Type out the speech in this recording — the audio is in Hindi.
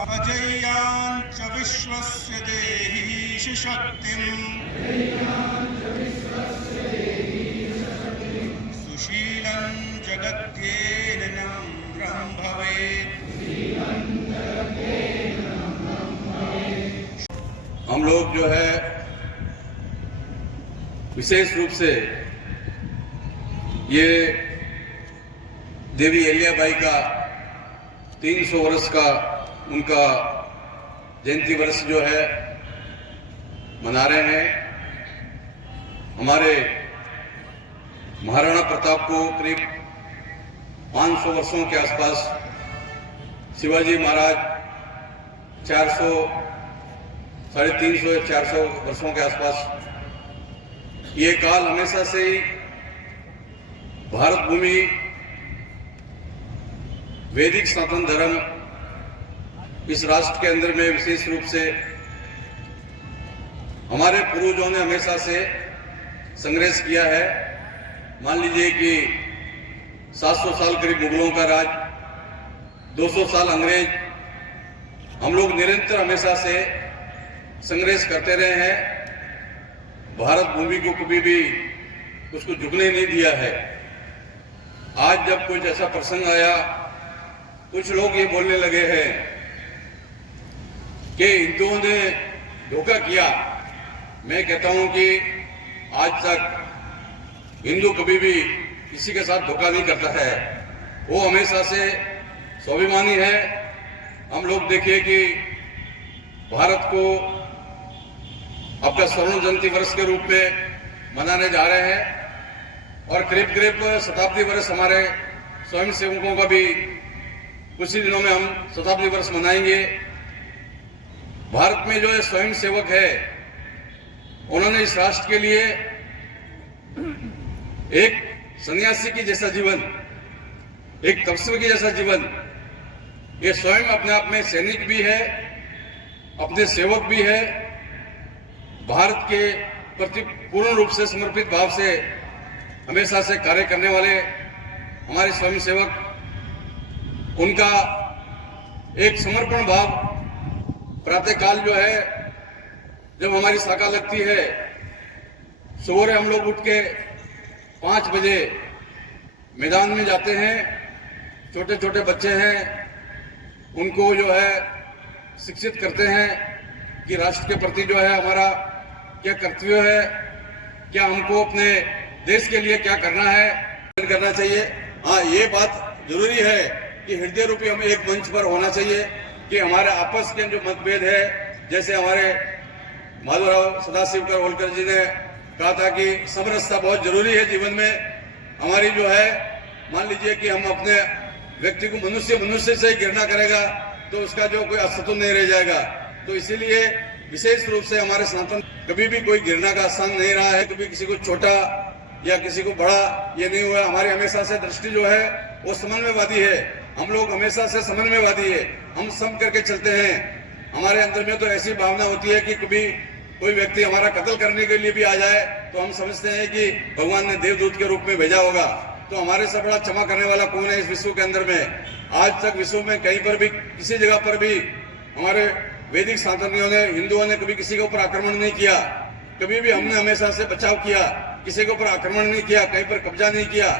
अजय्याञ्च विश्वस्य देहीश शक्तिम् सुशीलं जगत्येन नम्रं भवेत्। हम लोग जो है विशेष रूप से ये देवी अहिल्याबाई का 300 वर्ष का उनका जयंती वर्ष जो है मना रहे हैं। हमारे महाराणा प्रताप को करीब 500 वर्षों के आसपास, शिवाजी महाराज 400, 350 या 400 वर्षों के आसपास, ये काल हमेशा से ही भारत भूमि वैदिक सनातन धर्म इस राष्ट्र के अंदर में विशेष रूप से हमारे पूर्वजों ने हमेशा से संघर्ष किया है। मान लीजिए कि 700 साल करीब मुगलों का राज, 200 साल अंग्रेज, हम लोग निरंतर हमेशा से संघर्ष करते रहे हैं। भारत भूमि को कभी भी उसको झुकने नहीं दिया है। आज जब कोई ऐसा प्रसंग आया, कुछ लोग ये बोलने लगे हैं कि हिंदुओं ने धोखा किया। मैं कहता हूं कि आज तक हिंदू कभी भी किसी के साथ धोखा नहीं करता है। वो हमेशा से स्वाभिमानी है। हम लोग देखिए कि भारत को आपका स्वर्ण जयंती वर्ष के रूप में मनाने जा रहे हैं और करीब करीब शताब्दी वर्ष हमारे स्वयं सेवकों का भी कुछ ही दिनों में हम शताब्दी वर्ष मनाएंगे। भारत में जो है स्वयं सेवक है, उन्होंने इस राष्ट्र के लिए एक सन्यासी की जैसा जीवन, एक तपस्वी की जैसा जीवन, ये स्वयं अपने आप में सैनिक भी है, अपने सेवक भी है, भारत के प्रति पूर्ण रूप से समर्पित भाव से हमेशा से कार्य करने वाले हमारे स्वयं सेवक, उनका एक समर्पण भाव प्रातःकाल जो है, जब हमारी शाखा लगती है, सुबह हम लोग उठ के 5 बजे मैदान में जाते हैं। छोटे छोटे बच्चे हैं, उनको जो है शिक्षित करते हैं कि राष्ट्र के प्रति जो है हमारा क्या कर्तव्य है, क्या हमको अपने देश के लिए क्या करना है, करना चाहिए। हाँ, ये बात जरूरी है कि हृदय रूपी हमें एक मंच पर होना चाहिए कि हमारे आपस के जो मतभेद है, जैसे हमारे माधवराव सदाशिवकर होलकर जी ने कहा था कि समरसता बहुत जरूरी है जीवन में। हमारी जो है, मान लीजिए कि हम अपने व्यक्ति को मनुष्य से घृणा करेगा तो उसका जो कोई अस्तित्व नहीं रह जाएगा। तो इसीलिए विशेष रूप से हमारे सनातन कभी भी कोई घृणा का स्थान नहीं रहा है, कभी किसी को छोटा या किसी को बड़ा ये नहीं हुआ। हमारी हमेशा से दृष्टि जो है वो समन्वयवादी है। हम लोग हमेशा से समन्वयवादी है, हम सम करके चलते हैं। हमारे अंदर में तो ऐसी भावना होती है कि कभी कोई व्यक्ति हमारा कत्ल करने के लिए भी आ जाए तो हम समझते हैं कि भगवान ने देवदूत के रूप में भेजा होगा। तो हमारे से बड़ा क्षमा करने वाला कौन है इस विश्व के अंदर में? आज तक विश्व में कहीं पर भी, किसी जगह पर भी हमारे वैदिक सनातनियों ने, हिंदुओं ने कभी किसी के ऊपर आक्रमण नहीं किया। कभी भी हमने हमेशा से बचाव किया, किसी के ऊपर आक्रमण नहीं किया, कहीं पर कब्जा नहीं किया।